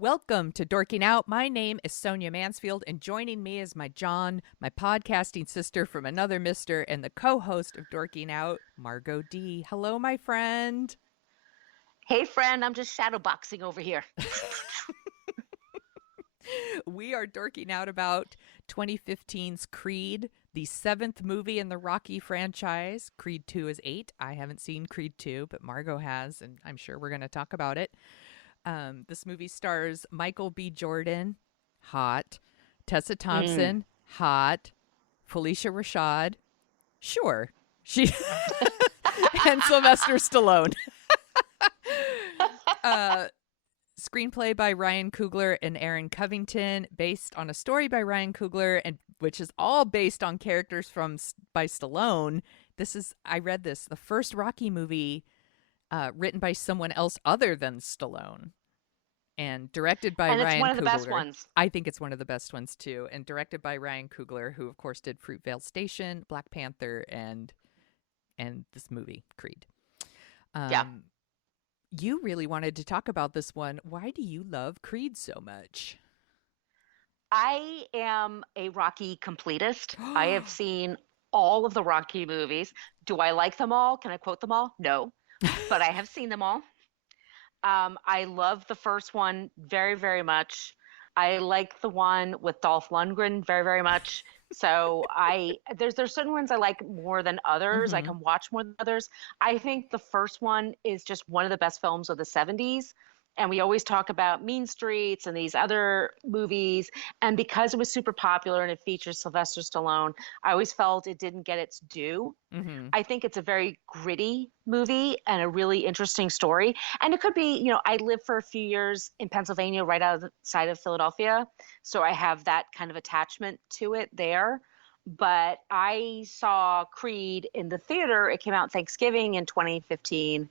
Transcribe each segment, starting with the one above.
Welcome to Dorking Out. My name is Sonia Mansfield, and joining me is my John, my podcasting sister from another mister, and the co-host of Dorking Out, Margo D. Hello, my friend. Hey, friend, I'm just shadowboxing over here. We are dorking out about 2015's Creed, the seventh movie in the Rocky franchise. Creed 2 is 8. I haven't seen Creed 2, but Margo has, and I'm sure we're going to talk about it. This movie stars Michael B. Jordan, hot. Tessa Mm. Thompson, hot. Felicia Rashad, sure. She and Sylvester Stallone. uh, Screenplay by Ryan Coogler and Aaron Covington, based on a story by Ryan Coogler, and which is all based on characters by Stallone. I read this, the first Rocky movie written by someone else other than Stallone, and directed by And it's Ryan one of the best Coogler. ones. I think it's one of the best ones too, and directed by Ryan Coogler, who of course did Fruitvale Station, Black Panther, and this movie Creed. Yeah. Um, you really wanted to talk about this one. Why do you love Creed so much? I am a Rocky completist. I have seen all of the Rocky movies. Do I like them all? Can I quote them all? No, but I have seen them all. I love the first one very, very much. I like the one with Dolph Lundgren very, very much. So there's certain ones I like more than others. I Mm-hmm. can watch more than others. I think the first one is just one of the best films of the 70s. And we always talk about Mean Streets and these other movies. And because it was super popular and it features Sylvester Stallone, I always felt it didn't get its due. Mm-hmm. I think it's a very gritty movie and a really interesting story. And it could be, I lived for a few years in Pennsylvania, right outside of Philadelphia. So I have that kind of attachment to it there. But I saw Creed in the theater. It came out Thanksgiving in 2015.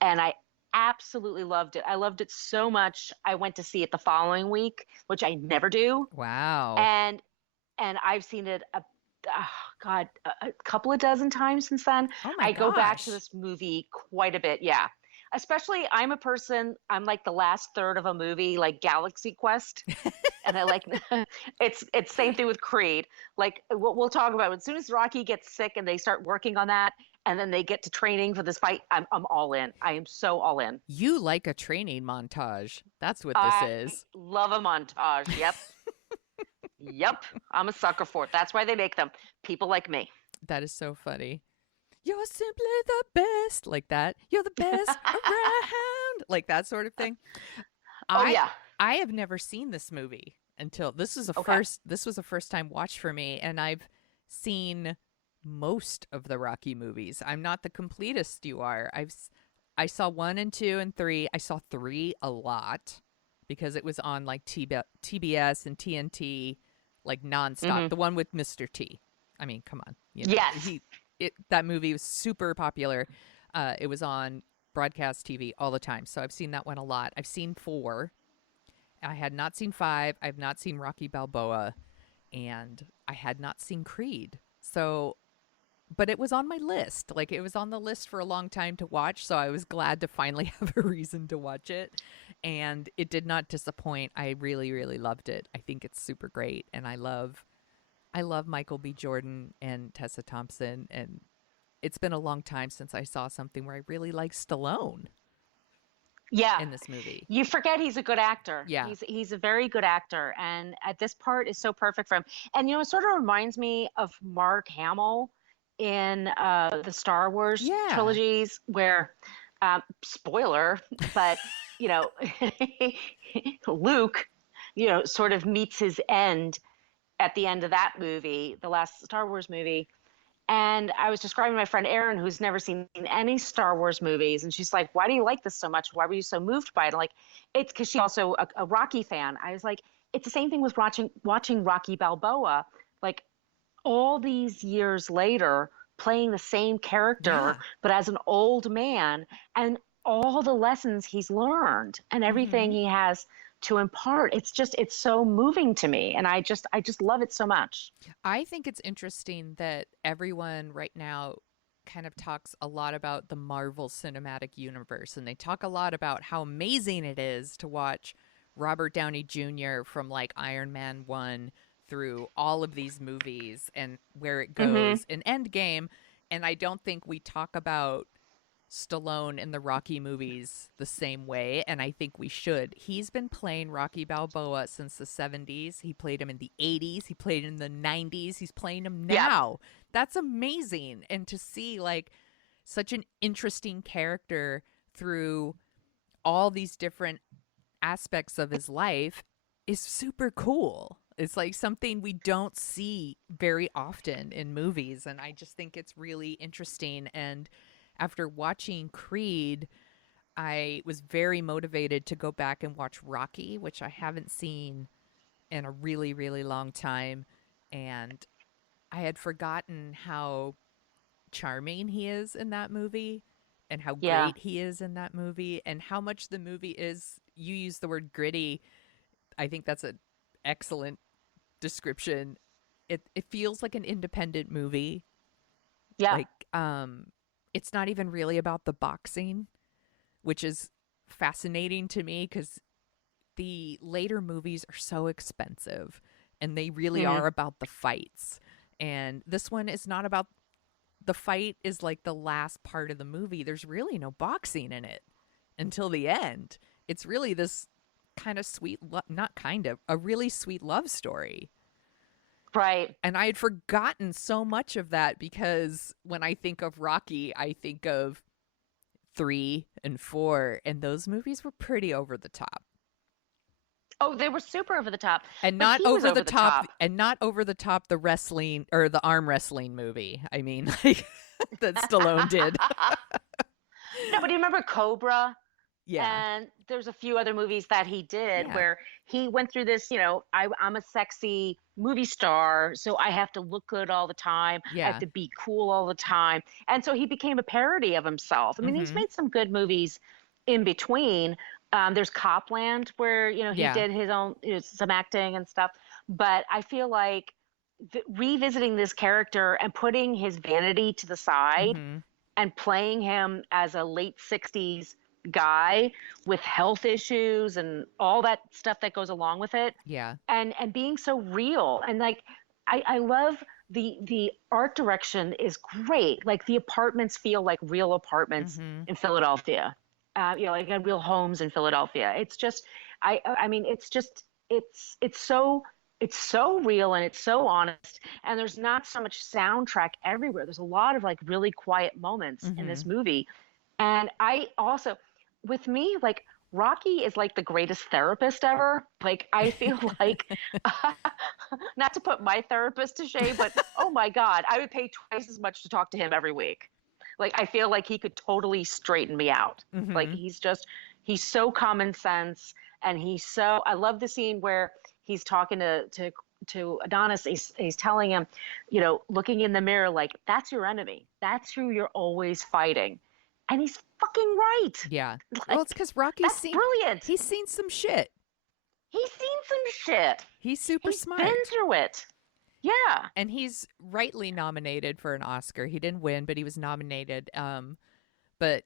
And I absolutely loved it. I loved it so much. I went to see it the following week, which I never do. Wow. And I've seen it oh God, a couple of dozen times since then. Oh my I go back to gosh. this movie quite a bit. Yeah. Especially, I'm a person, I'm like the last third of a movie, like Galaxy Quest. And I like it's same thing with Creed. Like what we'll talk about as soon as Rocky gets sick and they start working on that and then they get to training for this fight, I'm all in. I am so all in. You like a training montage. That's what this I is. love a montage. Yep. Yep. I'm a sucker for it. That's why they make them. People like me. That is so funny. You're simply the best. Like that. You're the best around. Like that sort of thing. Oh I yeah. I have never seen this movie until Okay. this was a first time watch for me, and I've seen most of the Rocky movies. I'm not the completest you are. I saw 1 and 2 and 3. I saw 3 a lot because it was on like TBS and TNT like nonstop. Hmm. The one with Mr. T. I mean, come on. Yes. That movie was super popular. It was on broadcast TV all the time. So I've seen that one a lot. I've seen 4. I had not seen 5. I've not seen Rocky Balboa, and I had not seen Creed. So, but it was on my list. Like it was on the list for a long time to watch, so I was glad to finally have a reason to watch it. And it did not disappoint. I really really loved it. I think it's super great, and I love Michael B. Jordan and Tessa Thompson, and it's been a long time since I saw something where I really like Stallone Yeah. in this movie. You forget he's a good actor. Yeah. He's a very good actor, and at this part is so perfect for him. And it sort of reminds me of Mark Hamill in the Star Wars Yeah. trilogies, where spoiler, but you know, Luke, sort of meets his end at the end of that movie, the last Star Wars movie. And I was describing to my friend Erin, who's never seen any Star Wars movies, and she's like, "Why do you like this so much? Why were you so moved by it?" I'm like, it's because she's also a Rocky fan. I was like, it's the same thing with watching Rocky Balboa. Like all these years later, playing the same Yeah. character, but as an old man, and all the lessons he's learned and everything Mhm. he has to impart. It's so moving to me, and I just love it so much. I think it's interesting that everyone right now kind of talks a lot about the Marvel Cinematic Universe, and they talk a lot about how amazing it is to watch Robert Downey Jr. from like Iron Man 1 through all of these movies and where it Mhm. goes in Endgame. And I don't think we talk about Stallone in the Rocky movies the same way, and I think we should. He's been playing Rocky Balboa since the 70s. He played him in the 80s. He played in the 90s. He's playing him Yep. now. That's amazing. And to see like such an interesting character through all these different aspects of his life is super cool. It's like something we don't see very often in movies. And I just think it's really interesting. And after watching Creed, I was very motivated to go back and watch Rocky, which I haven't seen in a really, really long time. And I had forgotten how charming he is in that movie and how Yeah. great he is in that movie and how much the movie is. You use the word gritty. I think that's an excellent description. It feels like an independent movie. Yeah. Like it's not even really about the boxing, which is fascinating to me cuz the later movies are so expensive and they really Mhm. are about the fights. And this one is not about the fight is like the last part of the movie. There's really no boxing in it until the end. It's really this kind of sweet not kind of a really sweet love story. Right. And I had forgotten so much of that because when I think of Rocky, I think of 3 and 4 and those movies were pretty over the top. Oh, they were super over the top, And but not he was over the over the top top. and not over the top the wrestling or the arm wrestling movie. I mean like that Stallone did. No, but do you remember Cobra? Yeah. And there's a few other movies that he did Yeah. where he went through this, I'm a sexy movie star, so I have to look good all the time. I have Yeah. to be cool all the time. And so he became a parody of himself. I mean, he's Mhm. made some good movies in between. There's Copland where, he Yeah. did his own, some acting and stuff. But I feel like revisiting this character and putting his vanity to the side Mhm. and playing him as a late 60s guy with health issues and all that stuff that goes along with it, Yeah. and being so real, and like I love the art direction is great. Like the apartments feel like real apartments Mhm. in Philadelphia, like real homes in Philadelphia. It's just I mean it's just it's so real and it's so honest, and there's not so much soundtrack everywhere. There's a lot of like really quiet moments in this Mhm. movie. And I also, with me, like Rocky is like the greatest therapist ever. Like I feel like, not to put my therapist to shame, but oh my God, I would pay twice as much to talk to him every week. Like I feel like he could totally straighten me out. Like Mhm. he's so common sense, and I love the scene where he's talking to Adonis. He's telling him, looking in the mirror, like that's your enemy. That's who you're always fighting. And he's fucking right. Yeah. Well, it's Like, cuz Rocky's that's seen brilliant. he's seen some shit. He's seen some shit. He's super He's been smart. through it. Yeah. And he's rightly nominated for an Oscar. He didn't win, but he was nominated. But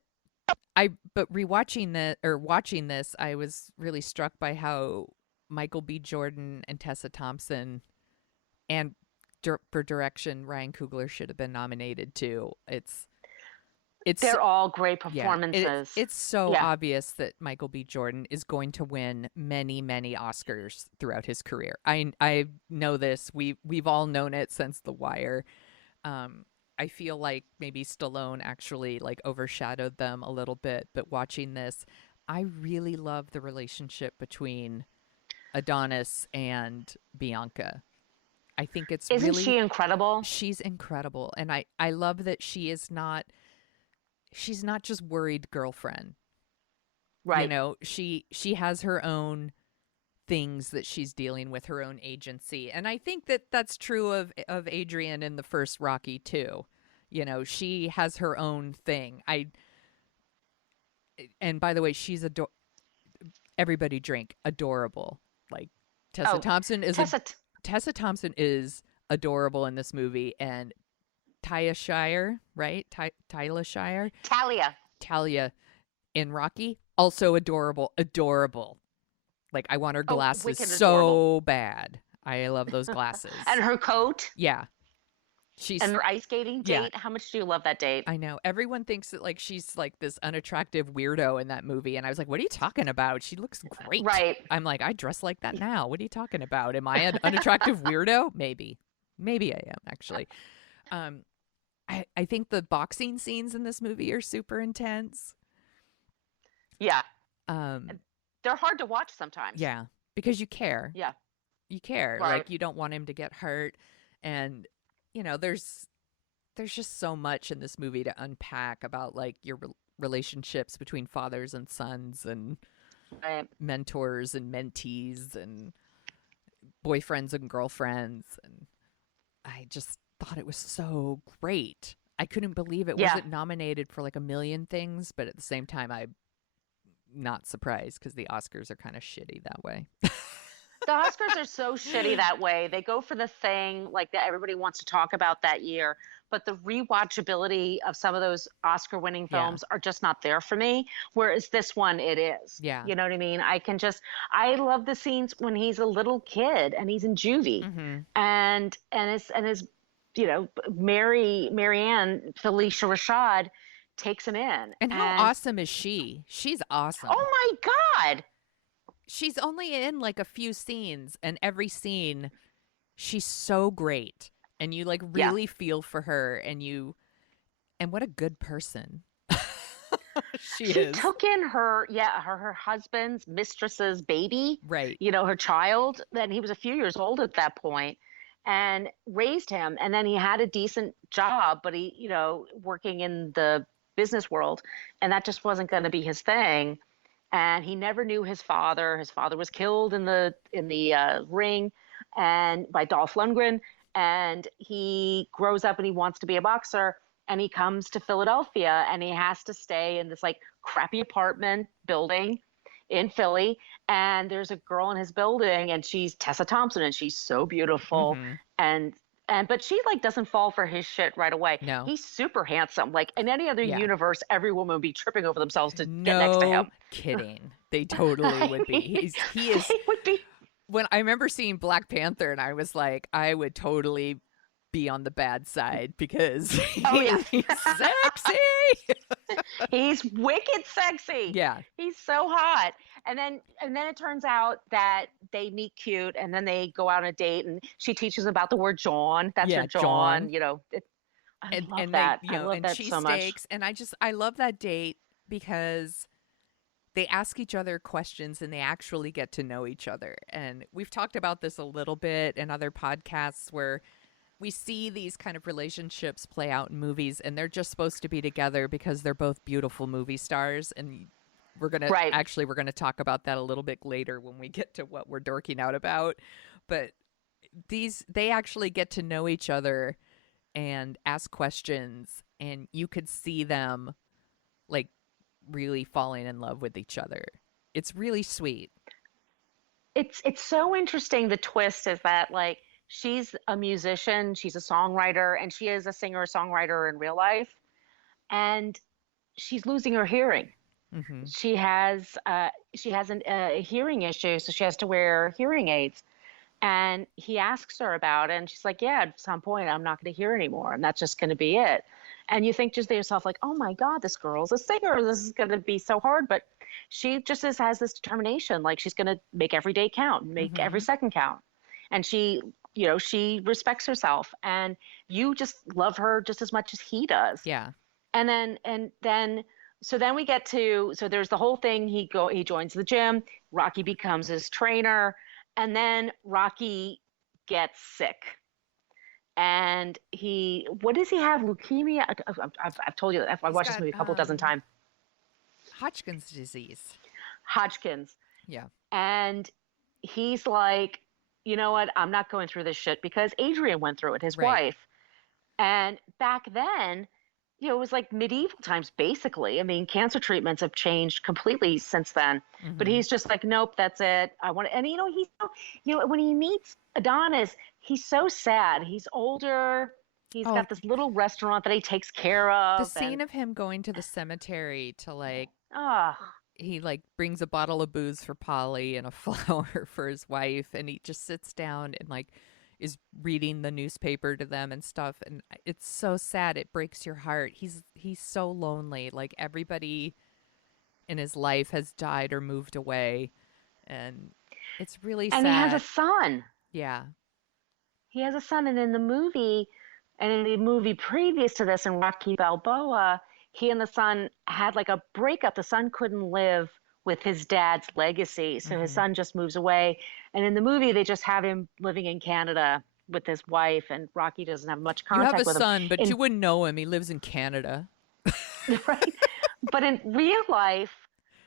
but rewatching the or watching this, I was really struck by how Michael B. Jordan and Tessa Thompson and for direction Ryan Coogler should have been nominated too. It's They're all great yeah, performances. it's so Yeah. obvious that Michael B. Jordan is going to win many Oscars throughout his career. I know this. We've all known it since The Wire. I feel like maybe Stallone actually like overshadowed them a little bit, but watching this, I really love the relationship between Adonis and Bianca. I think it's Isn't really she incredible? she's incredible, and I love that she's not just worried girlfriend. You Right. know, she has her own things that she's dealing with, her own agency. And I think that that's true of Adrian in the first Rocky too. You know, she has her own thing. I and by the way, she's everybody drink adorable. Like Tessa Oh, Thompson is a Tessa. Tessa Thompson is adorable in this movie, and Talia Shire, right? Talia Shire, Talia. Talia in Rocky, also adorable, adorable. Like, I want her Oh, glasses wicked adorable. so bad. I love those glasses. And her coat Yeah. She's, and her ice skating yeah, date. How much do you love that date? I know. Everyone thinks that like she's like this unattractive weirdo in that movie. And I was like, what are you talking about? She looks great. Right. I'm like, I dress like that now. What are you talking about? Am I an unattractive weirdo? Maybe. Maybe I am, actually. Um, I think the boxing scenes in this movie are super intense. Yeah. Um, They're hard to watch sometimes. yeah, because you care. Yeah. You care. Right. Like you don't want him to get hurt. And there's just so much in this movie to unpack about like your relationships between fathers and sons and Right. mentors and mentees and boyfriends and girlfriends, and I just thought it was so great. I couldn't believe it Yeah. wasn't nominated for like a million things, but at the same time I'm not surprised because the Oscars are kind of shitty that way. The Oscars are so shitty that way. They go for the thing like that everybody wants to talk about that year, but the rewatchability of some of those Oscar-winning Yeah. films are just not there for me. Whereas this one, it is. Yeah. You know what I mean? I love the scenes when he's a little kid and he's in juvie, Mm-hmm. and his, Marianne Felicia Rashad takes him in, And how and awesome is she? She's awesome. oh my God. She's only in like a few scenes, and every scene she's so great, and you like Yeah. really feel for her, and what a good person she She is. took in her husband's mistress's baby, Right. her child. Then he was a few years old at that point, and raised him. And then he had a decent job, but he, working in the business world, and that just wasn't going to be his thing. And he never knew his father. His father was killed in the ring, and by Dolph Lundgren. And he grows up and he wants to be a boxer. And he comes to Philadelphia and he has to stay in this like crappy apartment building in Philly. And there's a girl in his building, and she's Tessa Thompson, and she's so beautiful. Mm-hmm. And but she like doesn't fall for his shit right away. No. He's super handsome. Like in any other Yeah. universe, every woman would be tripping over themselves to get next to No him. kidding. They totally would be. He is. He would be. When I remember seeing Black Panther, and I was like, I would totally be on the bad side because Oh yeah, he's sexy. he's wicked sexy. Yeah. He's so hot. And then it turns out that they meet cute, and then they go out on a date, and she teaches about the word John. That's Yeah, her John. John. I love And that. they, I love and that so much. cheesesteaks. And I love that date because they ask each other questions and they actually get to know each other. And we've talked about this a little bit in other podcasts where we see these kind of relationships play out in movies, and they're just supposed to be together because they're both beautiful movie stars. And we're Right. going to talk about that a little bit later when we get to what we're dorking out about. But they actually get to know each other and ask questions, and you could see them like really falling in love with each other. It's really sweet. It's so interesting. The twist is that like she's a musician, she's a songwriter, and she is a singer songwriter in real life, and she's losing her hearing. Mm-hmm. A hearing issue, so she has to wear hearing aids. And he asks her about it, and she's like, "Yeah, at some point, I'm not going to hear anymore, and that's just going to be it." And you think just to yourself, like, "Oh my God, this girl's a singer. This is going to be so hard." But she just has this determination, like she's going to make every day count, make every Mm-hmm. second count, and she respects herself, and you just love her just as much as he does. Yeah. And then we get to, so there's the whole thing. He joins the gym. Rocky becomes his trainer, and then Rocky gets sick. And what does he have? Leukemia? I've told you that. I've He's watched this got movie a couple dozen times. Hodgkin's disease. Hodgkin's. Yeah. And he's like, you know what? I'm not going through this shit, because Adrian went through it, his Right. wife. And back then, it was like medieval times, basically. I mean, cancer treatments have changed completely since then. But Mm-hmm. he's just like, nope, that's it. I want to. And when he meets Adonis, he's so sad. He's older. He's Oh, got this little restaurant that he takes care the of, scene and of him going to the cemetery to like ah, he like brings a bottle of booze for Polly and a flower for his wife, and he just sits down and like is reading the newspaper to them and stuff, and it's so sad. It breaks your heart. He's so lonely. Like everybody in his life has died or moved away, and it's really And he has a sad. son. Yeah. He has a son, and in the movie, and in the movie previous to this, in Rocky Balboa, he and the son had like a breakup. The son couldn't live with his dad's legacy, so his Hmm. son just moves away. And in the movie, they just have him living in Canada with his wife, and Rocky doesn't have much You have a contact with him. son, but you In wouldn't know him. He lives in Canada. right, but in real life,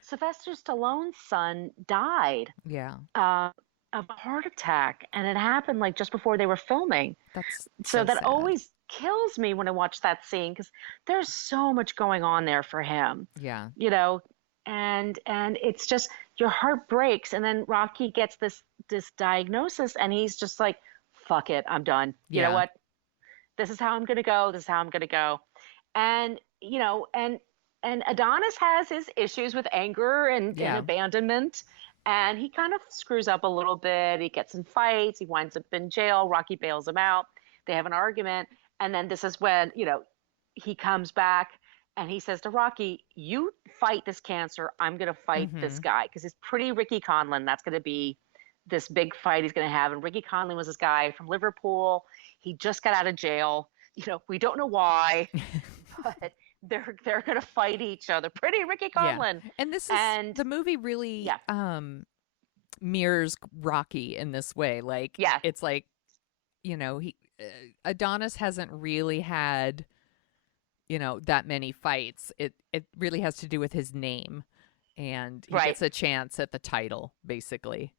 Sylvester Stallone's son died Yeah. uh, of a heart attack, and it happened like just before they were filming. That's So so that sad. always kills me when I watch that scene because there's so much going on there for him, Yeah. you know, and it's just your heart breaks, and then Rocky gets this diagnosis, and he's just like, "Fuck it, I'm done. You know Yeah. what? This is how I'm gonna go. This is how I'm gonna go." And and Adonis has his issues with anger and Yeah. abandonment, and he kind of screws up a little bit. He gets in fights. He winds up in jail. Rocky bails him out. They have an argument, and then this is when he comes back and he says to Rocky, "You fight this cancer. I'm gonna fight this Hmm. guy because it's pretty Ricky Conlon. That's gonna be this big fight he's gonna have." And Ricky Conlon was this guy from Liverpool. He just got out of jail. We don't know why, but they're gonna fight each other. Pretty Ricky Yeah. Conlon, And this is and the movie really yeah, mirrors Rocky in this way. Like yeah, it's like, he Adonis hasn't really had, that many fights. It really has to do with his name, and he right. gets a chance at the title basically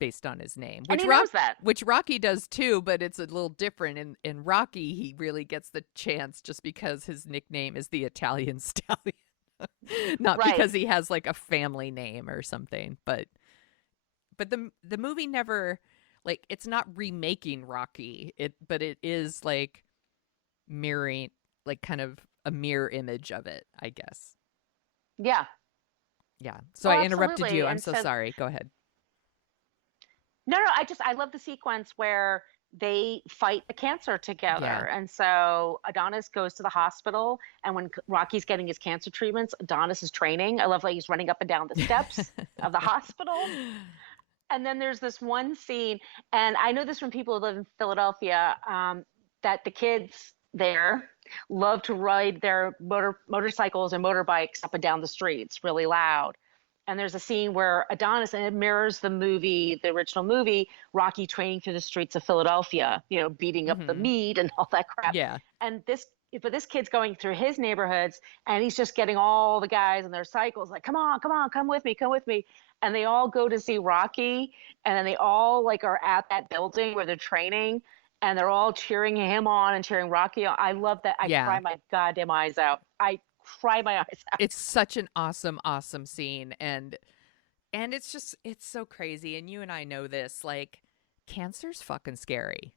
based on his name, And he knows that. which Rocky does too, but it's a little different. In Rocky, he really gets the chance just because his nickname is the Italian Stallion, not Right. because he has like a family name or something. But the movie never, like, it's not remaking Rocky. But it is like mirroring, like kind of a mirror image of it, I guess. Yeah. Yeah. So Oh, I interrupted absolutely. you. I'm And so so sorry. Go ahead. no, no, I love the sequence where they fight the cancer Yeah. together. And so Adonis goes to the hospital, and when Rocky's getting his cancer treatments, Adonis is training. I love like he's running up and down the steps of the hospital. And then there's this one scene, and I know this from people who live in Philadelphia, that the kids there love to ride their motorcycles and motorbikes up and down the streets really loud. And there's a scene where Adonis, and it mirrors the movie, the original movie, Rocky training through the streets of Philadelphia, beating up the Hmm. meat and all that crap. Yeah. And but this kid's going through his neighborhoods, and he's just getting all the guys on their cycles, like, come on, come on, come with me, come with me. And they all go to see Rocky, and then they all like are at that building where they're training, and they're all cheering him on and cheering Rocky on. I love that. I Yeah. cry my goddamn eyes out. I cry my eyes out. It's such an awesome, awesome scene. And it's so crazy. And you and I know this. Like, cancer's fucking scary.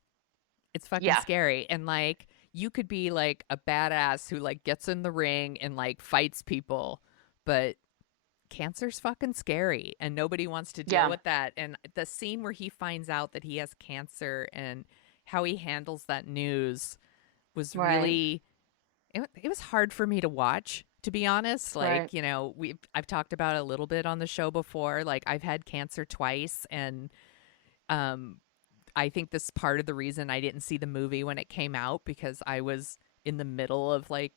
It's fucking Yeah, scary. And like, you could be like a badass who like gets in the ring and like fights people, but cancer's fucking scary and nobody wants to deal yeah, with that. And the scene where he finds out that he has cancer and how he handles that news was right, really, it was hard for me to watch, to be honest. right, Like, I've talked about it a little bit on the show before. Like, I've had cancer twice, and um I think this part of the reason I didn't see the movie when it came out, because I was in the middle of like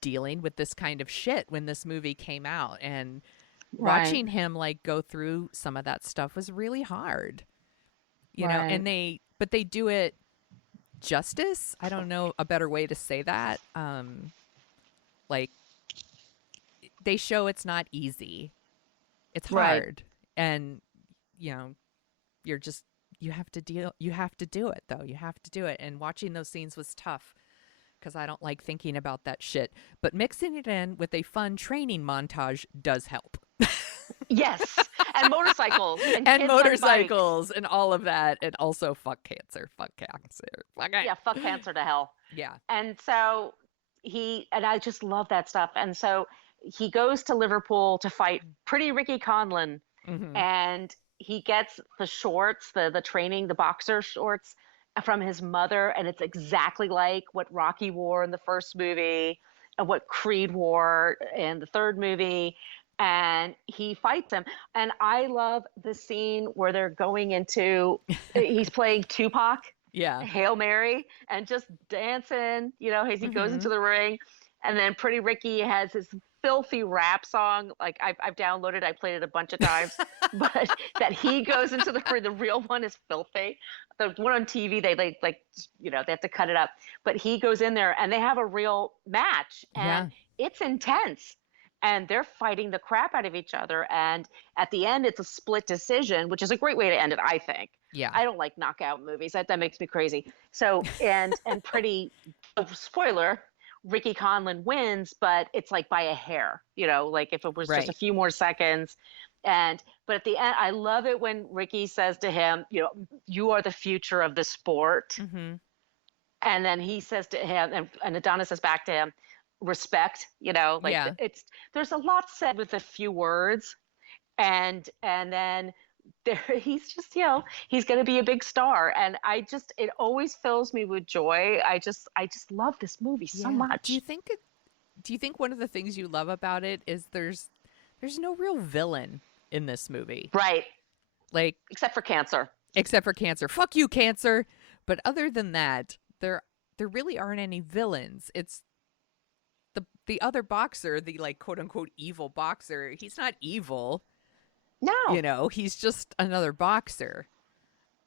dealing with this kind of shit when this movie came out, and right, watching him like go through some of that stuff was really hard. right, And they do it justice. I don't know a better way to say that. Like, they show it's not easy. It's right. hard. And you know, you're just you have to do it though. You have to do it. And watching those scenes was tough because I don't like thinking about that shit. But mixing it in with a fun training montage does help. Yes, and motorcycles and And kids on bikes. motorcycles and all of that. And also fuck cancer. Fuck cancer. Fuck it. Yeah, fuck cancer to hell. Yeah. And so I just love that stuff. And so he goes to Liverpool to fight Pretty Ricky Conlon, Mm-hmm. and he gets the shorts, the training, the boxer shorts from his mother, and it's exactly like what Rocky wore in the first movie and what Creed wore in the third movie. And he fights him. And I love the scene where they're going into, he's playing Tupac, Yeah. Hail Mary, and just dancing, as he goes Mm-hmm. into the ring. And then Pretty Ricky has his filthy rap song. Like I've downloaded, I played it a bunch of times, but that he goes into the real one is filthy. The one on TV, they they have to cut it up, but he goes in there and they have a real match, and Yeah. it's intense. And they're fighting the crap out of each other. And at the end, it's a split decision, which is a great way to end it, I think. Yeah. I don't like knockout movies. That makes me crazy. So, and pretty, spoiler, Ricky Conlon wins, but it's like by a hair, like if it was just a Right. few more seconds. But at the end, I love it when Ricky says to him, you are the future of the sport. Mm-hmm. And then he says to him, and Adonis says back to him, respect, like Yeah. there's a lot said with a few words. And then there, he's just, he's going to be a big star. And it always fills me with joy. I just love this movie so Yeah. much. Do you think one of the things you love about it is there's no real villain in this movie? Right. Like, Except for cancer. except for Cancer. Fuck you, Cancer. But other than that, there really aren't any villains. It's the other boxer, the like quote unquote evil boxer. He's not evil. No. He's just another boxer.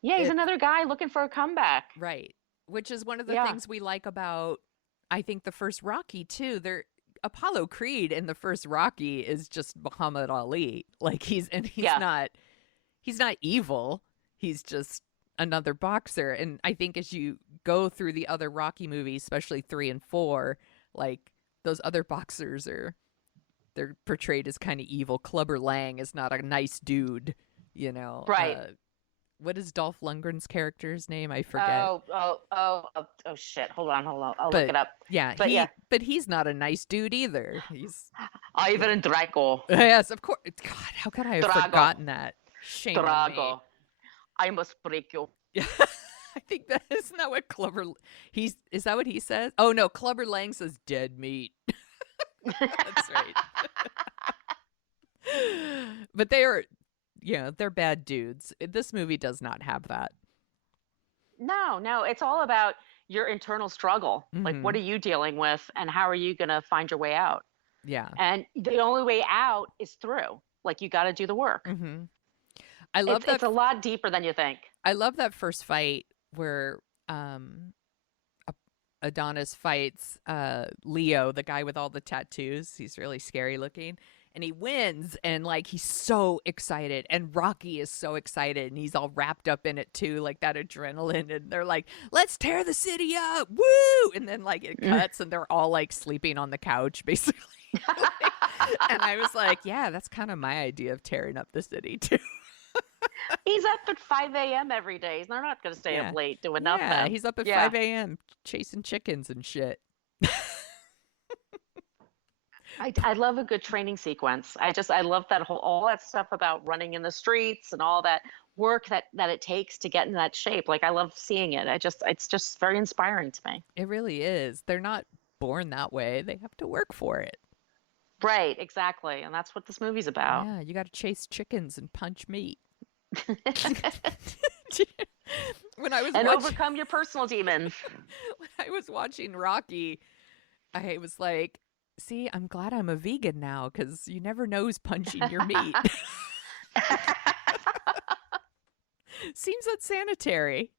Yeah, he's It another guy looking for a comeback. Right. Which is one of the Yeah. things we like about I think the first Rocky too. Apollo Creed in the first Rocky is just Muhammad Ali. Like he's Yeah. not evil. He's just another boxer. And I think as you go through the other Rocky movies, especially 3 and 4, like those other boxers they're portrayed as kind of evil. Clubber Lang is not a nice dude, Right. What is Dolph Lundgren's character's name? I forget. Oh, shit. Hold on. I'll But look it up. yeah, But yeah, but he's not a nice dude either. He's Ivan Drago. yes, of course. God, how could I have Drago. forgotten that? Shame on me. Drago. I must break you. Yeah, I think that isn't that what is that what he says? Oh no, Clubber Lang says dead meat. That's right. But they're bad dudes. This movie does not have that. No. It's all about your internal struggle. Like, Hmm. what are you dealing with, and how are you going to find your way out? Yeah. And the only way out is through. Like, you got to do the work. Hmm. I love It's a lot deeper than you think. I love that first fight where Adonis fights Leo, the guy with all the tattoos. He's really scary looking. And he wins, and like he's so excited, and Rocky is so excited, and he's all wrapped up in it too, like that adrenaline. And they're like, "Let's tear the city up, woo!" And then like it cuts, and they're all like sleeping on the couch, basically. And I was like, "Yeah, that's kind of my idea of tearing up the city too." He's up at 5 a.m. every day. They're not going to stay Yeah. up late doing nothing. Yeah, he's up at Yeah. 5 a.m. chasing chickens and shit. I love a good training sequence. I love all that stuff about running in the streets and all that work that it takes to get in that shape. Like, I love seeing it. It's just very inspiring to me. It really is. They're not born that way. They have to work for it. Right, exactly. And that's what this movie's about. Yeah, you got to chase chickens and punch meat. When I was And watching, overcome your personal demons. when I was watching Rocky, I was like, "See, I'm glad I'm a vegan now because you never know who's punching your meat." Seems unsanitary.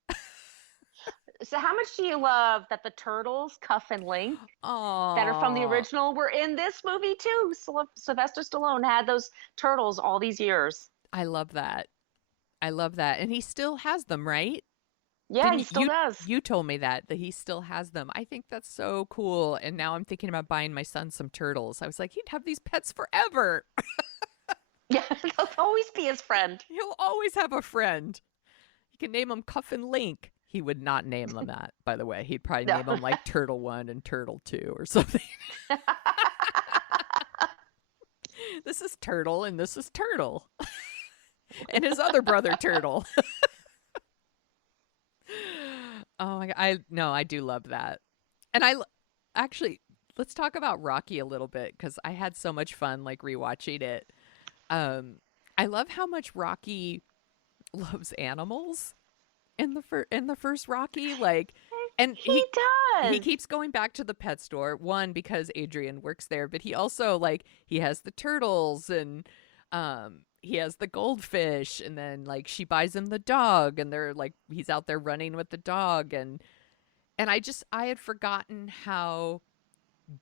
So how much do you love that the turtles, Cuff and Link, Oh, that are from the original, were in this movie too? Sylvester Stallone had those turtles all these years. I love that. I love that, and he still has them, right? Yeah, Didn't he still does. You told me that he still has them. I think that's so cool. And now I'm thinking about buying my son some turtles. I was like, he'd have these pets forever. Yeah, they'll always be his friend. He'll always have a friend. You can name him Cuff and Link. He would not name them that, by the way. He'd probably No. name them like Turtle 1 and Turtle 2 or something. This is Turtle and this is Turtle. And his other brother Turtle. Oh my god. I do love that. And actually, let's talk about Rocky a little bit cuz I had so much fun like rewatching it. Um I love how much Rocky loves animals in the first Rocky, like, and He he does. keeps going back to the pet store, one because Adrian works there, but he also like he has the turtles and he has the goldfish, and then like she buys him the dog, and they're like he's out there running with the dog, and I had forgotten how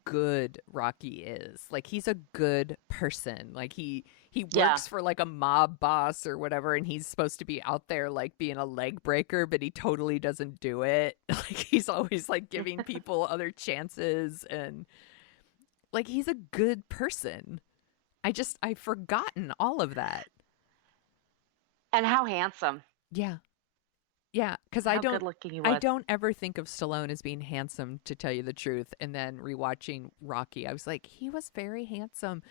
good Rocky is. Like he's a good person. Like he Yeah. works for like a mob boss or whatever, and he's supposed to be out there like being a leg breaker, but he totally doesn't do it. Like he's always like giving people other chances, and like he's a good person. I've forgotten all of that. And how handsome. Yeah. Yeah, because How good looking he I was. don't ever think of Stallone as being handsome, to tell you the truth. And then rewatching Rocky, I was like, he was very handsome.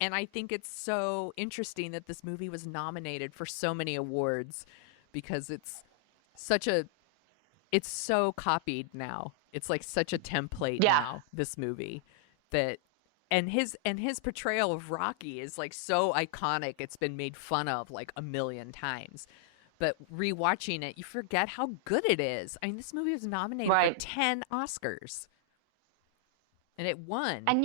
And I think it's so interesting that this movie was nominated for so many awards because such a it's so copied now. It's like such a template Yeah. now, this movie, that and his portrayal of Rocky is like so iconic. It's been made fun of like a million times. But rewatching it, you forget how good it is. I mean, this movie was nominated for Right. 10 Oscars and it won. And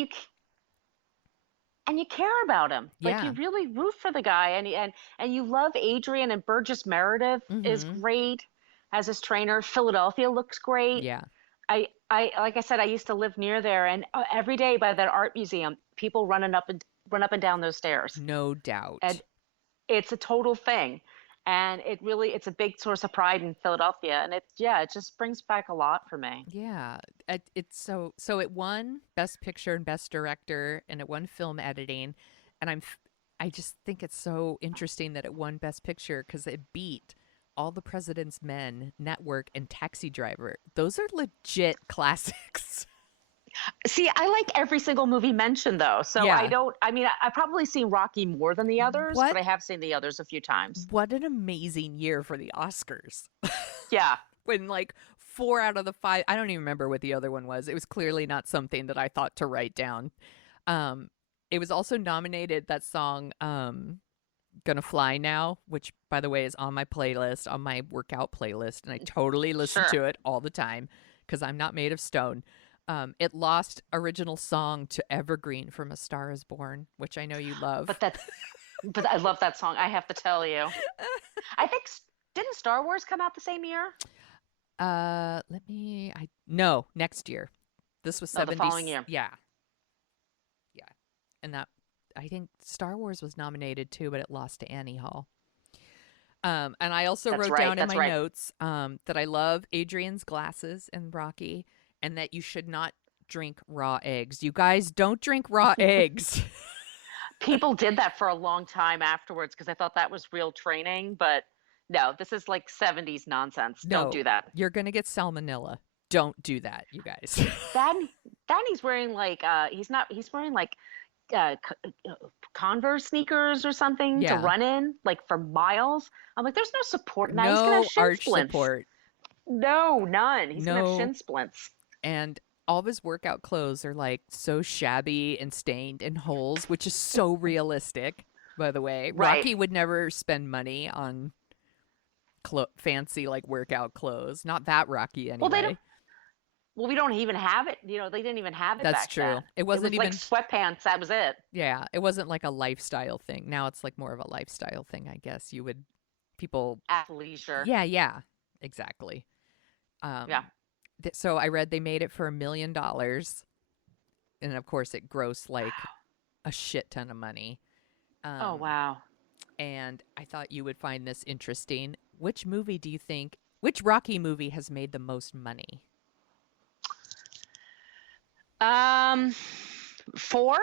you care about him. Like you Yeah. really root for the guy, and you love Adrian, and Burgess Meredith is Mhm. great as his trainer. Philadelphia looks great. Yeah. I like I said, I used to live near there, and every day by that art museum, people run up and down those stairs, No and doubt. it's a total thing. And it's a big source of pride in Philadelphia, and it just brings back a lot for me. Yeah, it's so it won Best Picture and Best Director, and it won Film Editing, and I just think it's so interesting that it won Best Picture because it beat All the President's Men, Network, and Taxi Driver. Those are legit classics. See, I like every single movie mentioned though. So I Yeah. don't, I mean, I've probably seen Rocky more than the others, but What I have seen the others a few times. what an amazing year for the Oscars. Yeah. When like 4 out of the 5, I don't even remember what the other one was. It was clearly not something that I thought to write down. Um, it was also nominated, that song Gonna Fly Now, which by the way is on my playlist, on my workout playlist, and I totally listen Sure. to it all the time because I'm not made of stone. It lost original song to Evergreen from A Star Is Born, which I know you love. But that, but I love that song. I have to tell you. I think, didn't Star Wars come out the same year? Let me. I no next year. This was No, the 70. following year. Yeah, yeah, and that I think Star Wars was nominated too, but it lost to Annie Hall. And I also That's wrote right. down in That's my right. notes that I love Adrian's glasses in Rocky, and that you should not drink raw eggs. You guys don't drink raw eggs. People did that for a long time afterwards because I thought that was real training, but no, this is like 70s nonsense. Don't No, do that. you're gonna get salmonella. Don't do that, you guys. Then, then he's wearing like he's wearing like uh, Converse sneakers or something to Yeah, run in, like for miles. I'm like, there's no support in that. He's gonna have no shin arch splints. support. No, none. He's gonna have No, shin splints. and all of his workout clothes are like so shabby and stained and holes, which is so realistic. By the way, Right. Rocky would never spend money on fancy like workout clothes. Not that Rocky Well, they don't. anyway. Well, we don't even have it. You know, they didn't even have it That's back then. true. It It wasn't was like even sweatpants. That was it. yeah, it wasn't like a lifestyle thing. Now it's like more of a lifestyle thing, I guess. You would people Athleisure. yeah, yeah. Exactly. Um Yeah. so I read they made it for $1 million, and of course it grossed like a shit ton of money. Oh Um wow. and I thought you would find this interesting. Which Rocky movie has made the most money? Um, four.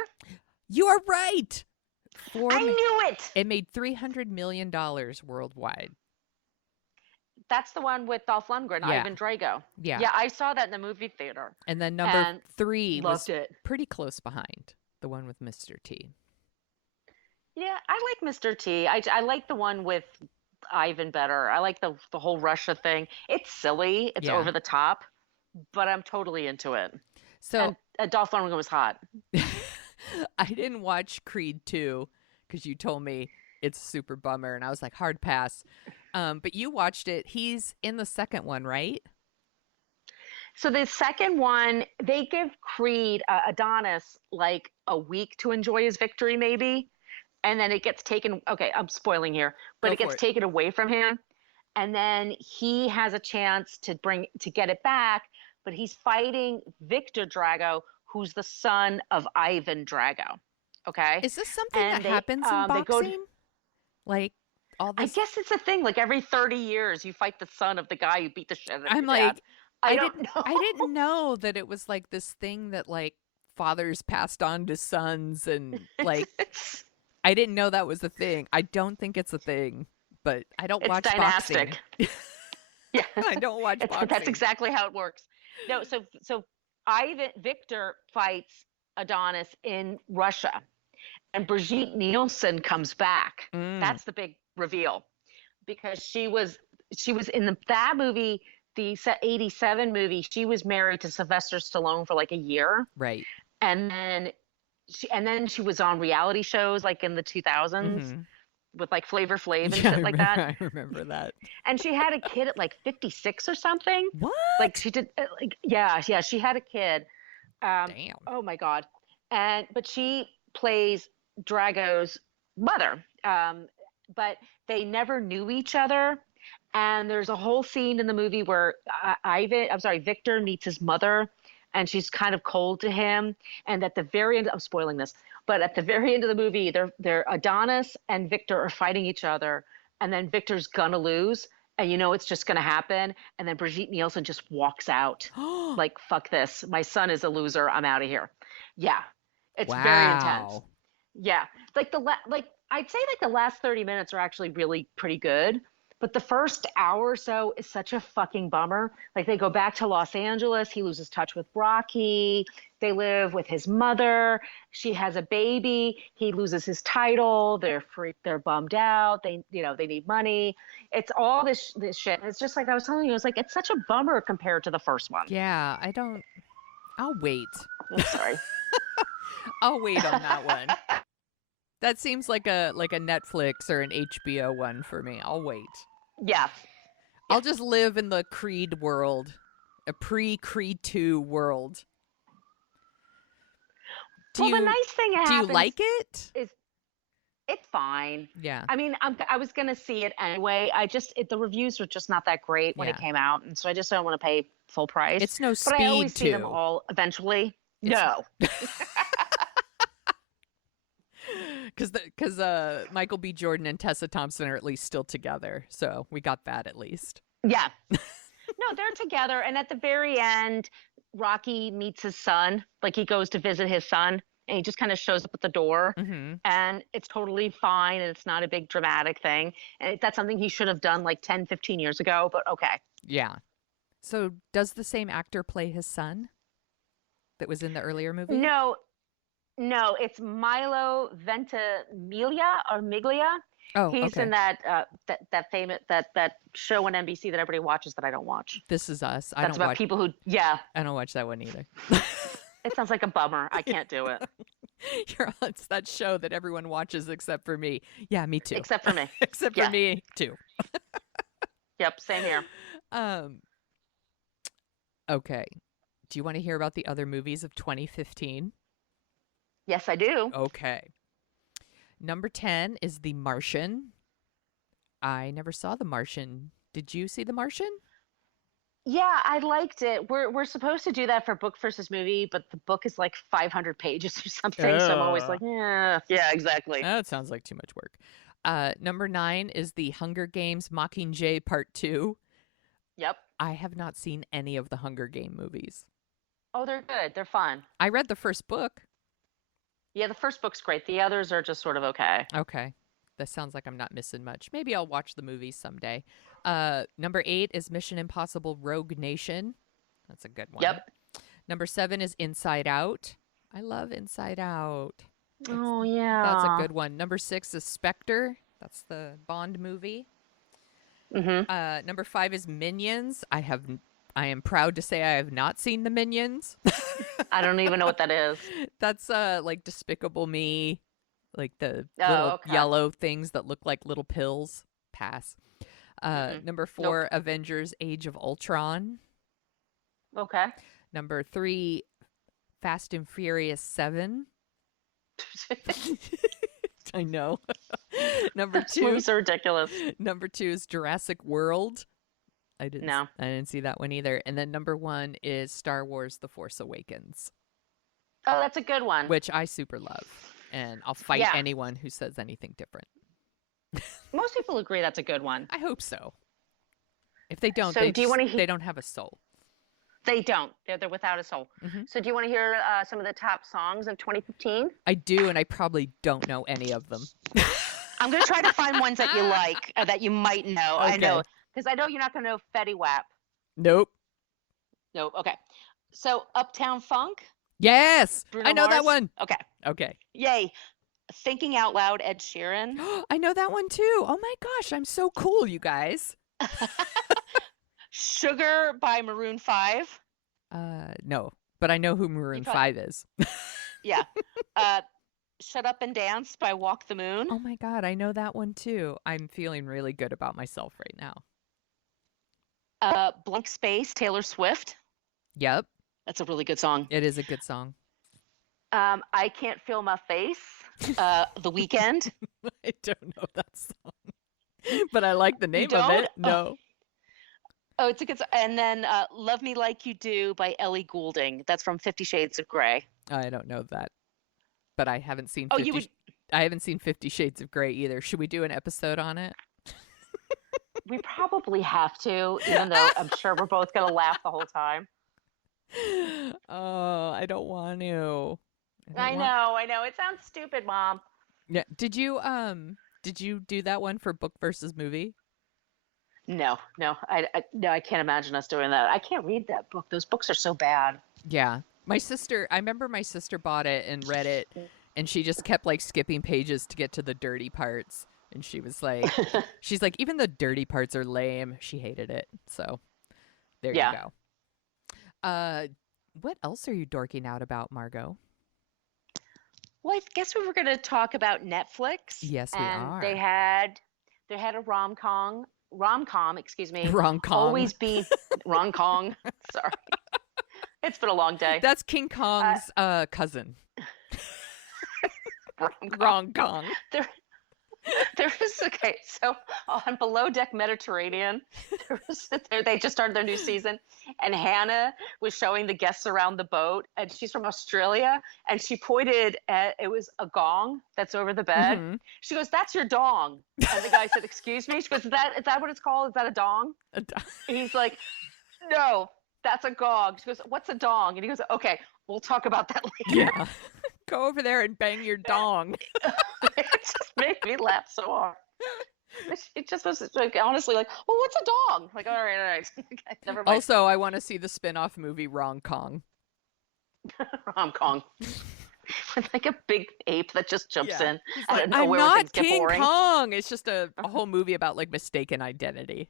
You are right. Four. I knew it. It made $300 million worldwide. That's the one with Dolph Lundgren, Yeah, Ivan Drago. yeah. Yeah, I saw that in the movie theater And then number and 3 was loved it. pretty close behind, the one with Mr. T. Yeah, I like Mr. T. I like the one with Ivan better. I like the whole Russia thing. It's silly, it's Yeah. over the top, but I'm totally into it. So And Dolph Lundgren was hot. I didn't watch Creed 2 because you told me it's a super bummer, and I was like, hard pass. But you watched it. He's in the second one, right? So the second one, they give Creed Adonis like a week to enjoy his victory, maybe, and then it gets taken. Okay, I'm spoiling here, but Go it for gets it. taken away from him, and then he has a chance to get it back, but he's fighting Victor Drago, who's the son of Ivan Drago. Okay, Is this something that and happens in they go. boxing? Like all I this? guess it's a thing. Like every 30 years, you fight the son of the guy who beat the shit out of I'm your dad. like, I don't know. I didn't know that it was like this thing that like fathers passed on to sons, and like it's I didn't know that was a thing. I don't think it's a thing, but I don't it's watch boxing. dynastic. Yeah, I don't watch that's boxing. exactly how it works. No, so Ivan Victor fights Adonis in Russia, and Brigitte Nielsen comes back. Mm, That's the big reveal because she was in that movie, the '87 movie. She was married to Sylvester Stallone for like a year, right. and then she was on reality shows like in the 2000s Mm-hmm. with like Flavor Flav and Yeah, shit like that. I remember that. And she had a kid at like 56 or something. Like What? she did, like yeah, she had a kid. Damn. Oh my god. And but she plays Drago's mother. But they never knew each other. And there's a whole scene in the movie where Victor meets his mother, and she's kind of cold to him. And at the very end, I'm spoiling this, but at the very end of the movie, they're Adonis and Victor are fighting each other, and then Victor's gonna lose, and you know it's just gonna happen. And then Brigitte Nielsen just walks out, like fuck this, my son is a loser, I'm out of here. Yeah, it's very intense. Wow. Yeah, like I'd say like the last 30 minutes are actually really pretty good, but the first hour or so is such a fucking bummer. Like they go back to Los Angeles, he loses touch with Rocky, they live with his mother, she has a baby, he loses his title, they're bummed out, they need money. It's all this shit. It's just like I was telling you, it's like it's such a bummer compared to the first one. Yeah, I don't. I'll wait. I'm sorry. I'll wait on that one. That seems like a Netflix or an HBO one for me. I'll wait. Yeah. I'll just live in the Creed world, a pre-Creed 2 world. Do Well, the you nice thing do you happens like it? is it's fine. Yeah. I mean, I was gonna see it anyway. The reviews were just not that great when it Yeah. came out, and so I just don't want to pay full price. It's no But I Speed always see them 2. all eventually. It's No, because Michael B. Jordan and Tessa Thompson are at least still together, so we got that at least. yeah, no, they're together, and at the very end, Rocky meets his son. Like he goes to visit his son, and he just kind of shows up at the door, Mm-hmm. and it's totally fine, and it's not a big dramatic thing. And that's something he should have done like 10, 15 years ago. But okay. Yeah. So does the same actor play his son that was in the earlier movie? No, no, it's Milo Ventimiglia or Miglia. Oh, He's in okay. that famous that show on NBC that everybody watches that I don't watch. This Is Us. That's about people who, yeah. I don't watch that one either. It sounds like a bummer. I can't do it. It's that show that everyone watches except for me. Yeah, me too. Except for me. Except for Yeah. me too. Yep. Same here. Um okay. Do you want to hear about the other movies of 2015? Yes, I do. Okay. Number 10 is The Martian. I never saw The Martian. Did you see The Martian? Yeah, I liked it. We're supposed to do that for book versus movie, but the book is like 500 pages or something. So I'm always like, yeah, exactly. That sounds like too much work. Number 9 is The Hunger Games Mockingjay Part 2. Yep. I have not seen any of the Hunger Game movies. Oh, they're good. They're fun. I read the first book. Yeah, the first book's great. The others are just sort of okay. Okay. That sounds like I'm not missing much. Maybe I'll watch the movies someday. Number 8 is Mission Impossible Rogue Nation. That's a good one. Yep. Number 7 is Inside Out. I love Inside Out. That's Oh that's a yeah. good one. Number 6 is Spectre. That's the Bond movie. Hmm. Number 5 is Minions. I am proud to say I have not seen the Minions. I don't even know what that is. That's like Despicable Me, like the Oh, little okay. yellow things that look like little pills. Pass. Mm-mm. Number Nope. 4, Avengers: Age of Ultron. Okay. Number 3, Fast and Furious 7. I know. number Those 2, movies are ridiculous. number 2 is Jurassic World. No. I didn't see that one either. And then number 1 is Star Wars: The Force Awakens, Oh, that's a good one. which I super love. And I'll fight Yeah. anyone who says anything different. Most people agree that's a good one. I hope so. If they don't, So do you want to they hear? don't have a soul. They don't. They're without a soul. Hmm. So do you want to hear some of the top songs of 2015? I do, and I probably don't know any of them. I'm going to try to find ones that you like, that you might know. I know, Okay. because I know you're not going to know Fetty Wap. Nope. No, okay. So Uptown Funk, Yes, Bruno I know that Mars. one. Okay. Okay. Yay. Thinking Out Loud, Ed Sheeran. I know that one too. Oh my gosh, I'm so cool, you guys. Sugar by Maroon 5. No, but I know who Maroon probably- 5 is. Yeah. Shut Up and Dance by Walk the Moon. Oh my god, I know that one too. I'm feeling really good about myself right now. Blank Space, Taylor Swift. Yep, That's a really good song. it is a good song. I Can't Feel My Face, The Weeknd. I don't know that song, but I like the name of don't? it. No. Oh, it's a good song. And then Love Me Like You Do by Ellie Goulding. That's from 50 Shades of Grey. I don't know that, but I haven't seen. Oh, you would. I haven't seen 50 Shades of Grey either. Should we do an episode on it? We probably have to, even though I'm sure we're both going to laugh the whole time. Oh, I don't want to. I know. It sounds stupid, Mom. Yeah. Did you do that one for book versus movie? No, I can't imagine us doing that. I can't read that book. Those books are so bad. Yeah. I remember my sister bought it and read it, and she just kept like skipping pages to get to the dirty parts. And she's like, even the dirty parts are lame. She hated it. So there you go. What else are you dorking out about, Margo? Well, I guess we were going to talk about Netflix. Yes, we and are. They had a rom-com, excuse me. Rom-com. Always be rom-com. Sorry. It's been a long day. That's King Kong's cousin. Rom-com. There is, okay, so on Below Deck Mediterranean, they just started their new season, and Hannah was showing the guests around the boat, and she's from Australia, and she pointed at, it was a gong that's over the bed. Mm-hmm. She goes, "That's your dong." And the guy said, "Excuse me?" She goes, is that what it's called? Is that a dong? And he's like, "No, that's a gong." She goes, "What's a dong?" And he goes, "Okay, we'll talk about that later." Yeah. Go over there and bang your dong. It just made me laugh so hard. It just was like, honestly, like, "Well, what's a dog?" Like, all right. Okay, never mind. Also, I want to see the spin-off movie Rom Kong. Rom Kong. With like a big ape that just jumps in. I don't know I'm where not things get King boring. Kong. It's just a whole movie about like mistaken identity.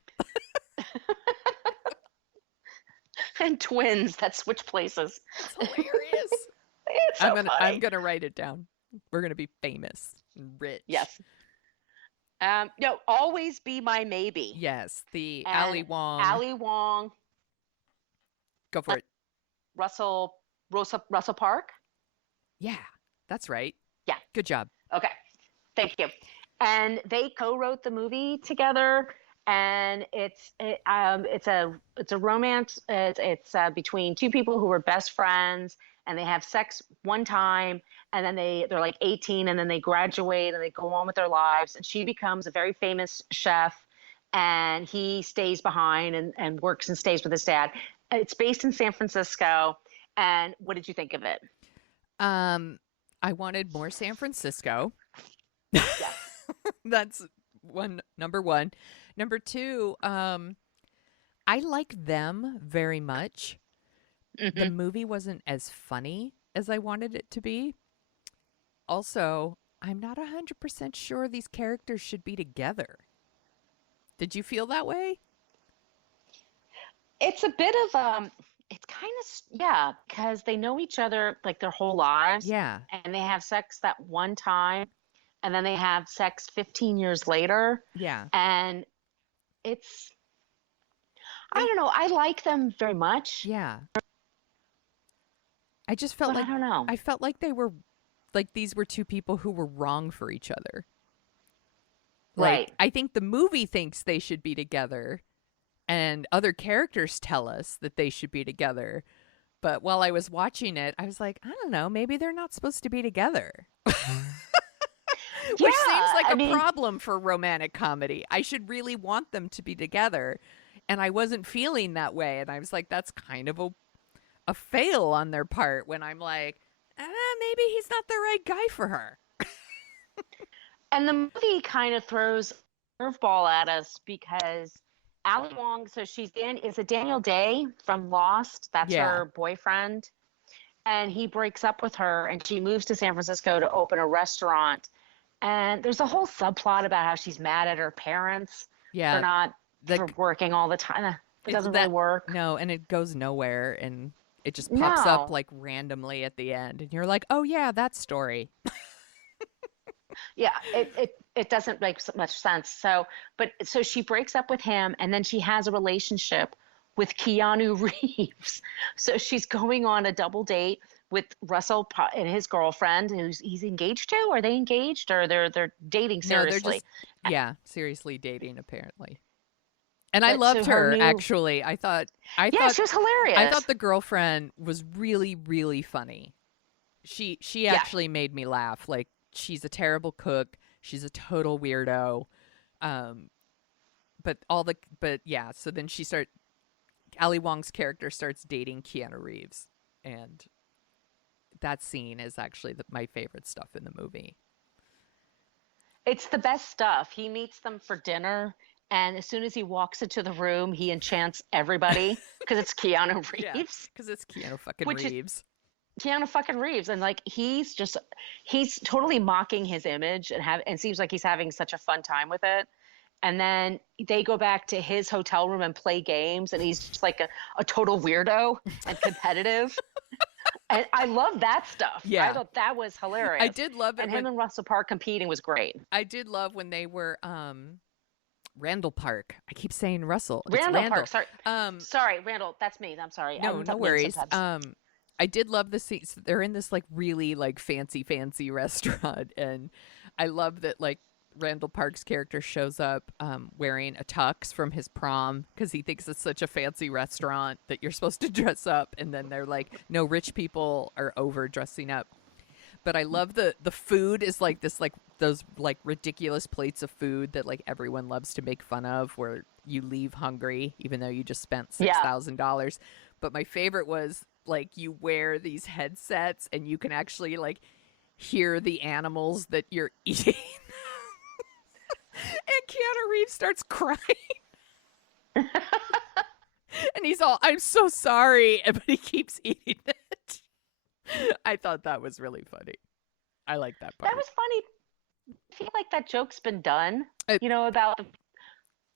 And twins that switch places. It's hilarious. It's so I'm funny. gonna write it down. We're gonna be famous and rich. Yes. No, Always Be My Maybe. Yes, the And Ali Wong. Ali Wong, Go for it. Russell Park. Yeah, that's right. Yeah. Good job. Okay, thank you. And they co-wrote the movie together, and it's a romance. It's between two people who were best friends, and they have sex one time, and then they're like 18, and then they graduate and they go on with their lives. And she becomes a very famous chef, and he stays behind and works and stays with his dad. It's based in San Francisco. And what did you think of it? I wanted more San Francisco. Yes. That's number one. Number two, I like them very much. Mm-hmm. The movie wasn't as funny as I wanted it to be. also, I'm not 100% sure these characters should be together. Did you feel that way? It's a bit of it's kind of yeah, because they know each other like their whole lives, Yeah. and they have sex that one time, and then they have sex 15 years later, Yeah. and it's I They don't know, I like them very much, Yeah. I just felt but I like don't know. I felt like they were like these were two people who were wrong for each other. Right. Like I think the movie thinks they should be together and other characters tell us that they should be together. But while I was watching it, I was like, I don't know, maybe they're not supposed to be together. Yeah, Which seems like I a mean, problem for romantic comedy. I should really want them to be together. And I wasn't feeling that way. And I was like, that's kind of a fail on their part when I'm like, maybe he's not the right guy for her. and the movie kind of throws a curveball at us because Ali Wong, so is it Daniel Day from Lost? That's Yeah. her boyfriend. And he breaks up with her and she moves to San Francisco to open a restaurant. And there's a whole subplot about how she's mad at her parents for Yeah. not The for working all the time. It it's doesn't really that work. no, and it goes nowhere and it just pops up No. like randomly at the end and you're like, "Oh yeah, that story." Yeah, it doesn't make much sense. So she breaks up with him and then she has a relationship with Keanu Reeves. So she's going on a double date with and his girlfriend who's he's engaged to. Are they engaged or they're dating No, they're seriously? just yeah, seriously dating apparently. And I But so loved her her new actually. I Yeah, thought she was I thought hilarious. the girlfriend was really really funny. She Yeah, actually made me laugh. Like she's a terrible cook. She's a total weirdo. Um but yeah, so then Ali Wong's character starts dating Keanu Reeves and that scene is actually my favorite stuff in the movie. it's the best stuff. He meets them for dinner, and as soon as he walks into the room, he enchants everybody because it's Keanu Yeah, Reeves, cuz it's Keanu fucking which is Reeves. Keanu fucking Reeves, and like he's totally mocking his image and seems like he's having such a fun time with it. And then they go back to his hotel room and play games, and he's just like a total weirdo and competitive. And I love that stuff. I Yeah. thought that was I hilarious. did love it And him when and Russell Park competing was great. I did love when they were Randall Park. I keep saying Russell. It's Randall Park, Randall. sorry, Um sorry, Randall, that's me. I'm sorry. no, I'm no jumping in worries. sometimes. I did love the scenes. They're in this like really like fancy restaurant and I love that like Randall Park's character shows up wearing a tux from his prom because he thinks it's such a fancy restaurant that you're supposed to dress up and then they're like no rich people are over dressing up. But I love the food is like this like those like ridiculous plates of food that like everyone loves to make fun of where you leave hungry even though you just spent Yeah. $6,000. But my favorite was like you wear these headsets and you can actually like hear the animals that you're eating. And Keanu Reeves starts crying and he's all, I'm so sorry, but he keeps eating it. I thought that was really funny. I like that That part. was funny. I feel like that joke's been done, Uh, about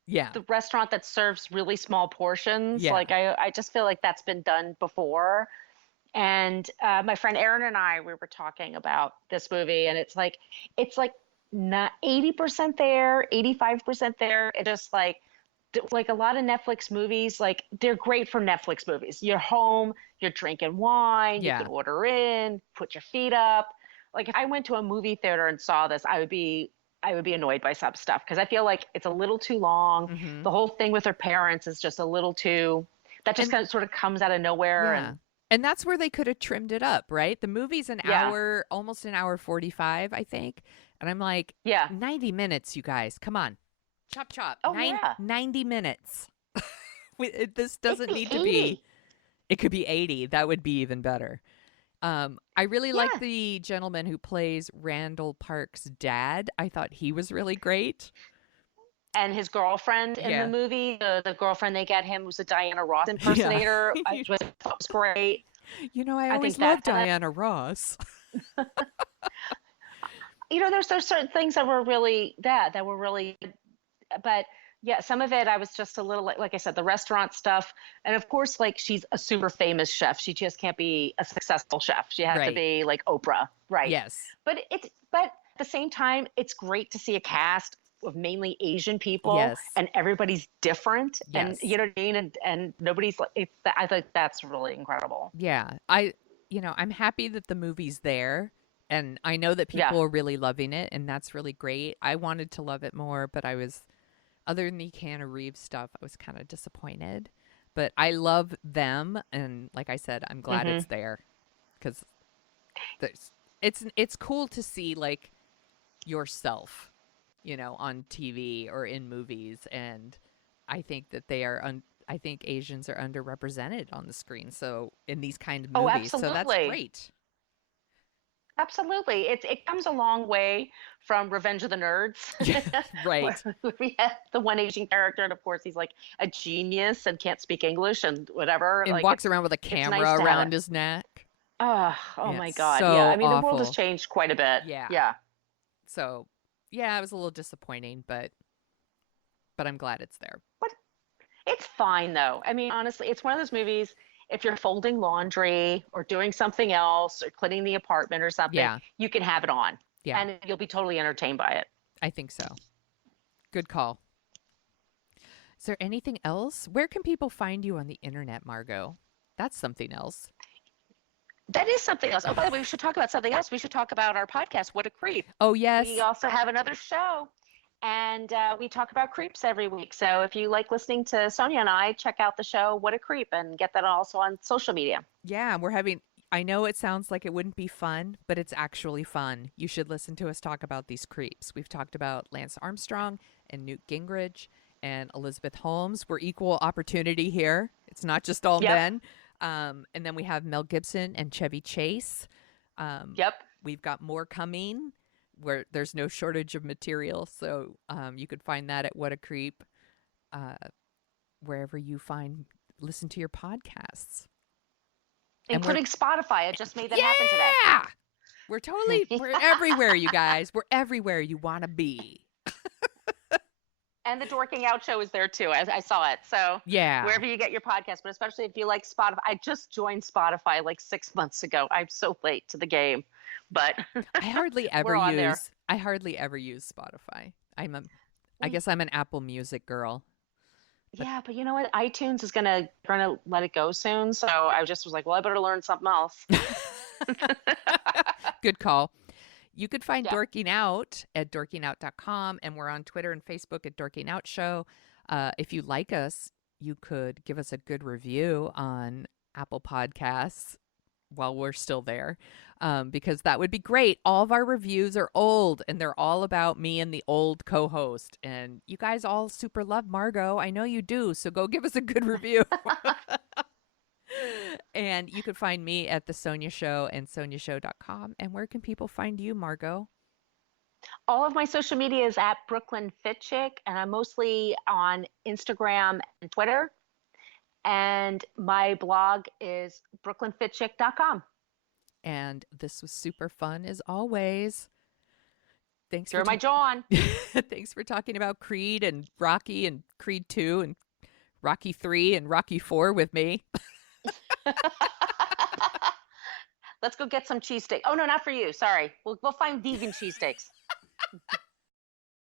yeah, the restaurant that serves really small portions. yeah, Like I just feel like that's been done before. And my friend Erin and I, we were talking about this movie, and it's like not 80% there, 85% there. It just like a lot of Netflix movies, like they're great for Netflix movies. You're home, you're drinking wine, you can yeah. order in, put your feet up. Like if I went to a movie theater and saw this, I would be annoyed by some stuff because I feel like it's a little too long. Hmm. The whole thing with her parents is just a little too. That just And kind of sort of comes out of nowhere, yeah. and And that's where they could have trimmed it up, right? The movie's an yeah, hour, almost an hour 45, I think. And I'm like, yeah. 90 minutes, you guys. Come on. Chop, chop. Oh yeah, 90 minutes. This it could doesn't be need to be, 80. it could be 80. That would be even better. I really like Yeah, the gentleman who plays Randall Park's dad. I thought he was really great. and his girlfriend in the Yeah. movie, the girlfriend they get him was a Diana Ross Yeah. impersonator. I just thought was great. I I always think loved that Diana Ross. there's certain things that were really that were really, but yeah, some of it I was just a little like I said, the restaurant stuff, and of course, like she's a super famous chef. She just can't be a successful chef. She has to Right. be like Oprah, right? Yes. But at the same time, it's great to see a cast of mainly Asian people, Yes. and everybody's different, and Yes. you know what I mean, and nobody's like I think that's really incredible. Yeah. I'm happy that the movie's there, and I know that Yeah. people are really loving it, and that's really great. I wanted to love it more, but other than the Keanu Reeves stuff, I was kind of disappointed. But I love them, and like I said, I'm glad Hmm. it's there because there's it's cool to see like yourself, on TV or in movies, and I think that I think Asians are underrepresented on the screen, so in these kind of Oh, movies, so that's absolutely. great. Absolutely. It comes a long way from Revenge of the Nerds, Yeah, where right. we have the one Asian character, and of course he's like a genius and can't speak English and whatever. And Like walks around with a it's camera nice to have it. around his neck. Oh Yeah, my it's God. Yeah. I so mean, the world has awful. changed quite a bit. Yeah. Yeah. So, yeah, it was a little disappointing, but I'm glad it's there. But it's fine though. I mean, honestly, it's one of those movies. If you're folding laundry or doing something else or cleaning the apartment or something, Yeah. you can have it on Yeah. and you'll be totally entertained by it. I think so. Good call. Is there anything else? Where can people find you on the internet, Margo? That's something else. That is something else. Oh, by the way, we should talk about something else. We should talk about our podcast, What a Creep. Oh, We yes. also have another show, and we talk about creeps every week. So if you like listening to Sonia and I, check out the show What a Creep and get that also on social media. Yeah, I know it sounds like it wouldn't be fun, but it's actually fun. You should listen to us talk about these creeps. We've talked about Lance Armstrong and Newt Gingrich and Elizabeth Holmes. We're equal opportunity here. It's not just all Yep, men. And then we have Mel Gibson and Chevy Chase. Um, yep. we've got more coming where there's no shortage of material. So you could find that at What a Creep, uh, wherever you listen to your podcasts. And Including Spotify. I just made that happen yeah, today. we're everywhere, you guys. We're everywhere you want to be. And the Dorking Out show is there too. I saw it. So Yeah. wherever you get your podcast, but especially if you like Spotify. I just joined Spotify like 6 months ago. I'm so late to the game, but we're on there. I hardly ever use Spotify. I We guess I'm an Apple Music girl. But Yeah, but you know what? iTunes is gonna let it go soon. So I just was like, well, I better learn something else. good call. You could find Yeah. Dorking Out at dorkingout.com, and we're on Twitter and Facebook at Dorking Out Show. If you like us, you could give us a good review on Apple Podcasts while we're still there, because that would be great. All of our reviews are old, and they're all about me and the old co-host. And you guys all super love Margo. I know you do, so go give us a good review. And you can find me at The Sonia Show and soniashow.com. And where can people find you, Margo? All of my social media is at Brooklyn Fit Chick, and I'm mostly on Instagram and Twitter. And my blog is brooklynfitchick.com. And this was super fun as always. Thanks for You're my John. thanks for talking about Creed and Rocky and Creed 2 and Rocky 3 and Rocky 4 with me. Let's go get some cheesesteak. Oh no, not for you. Sorry. We'll find vegan cheesesteaks.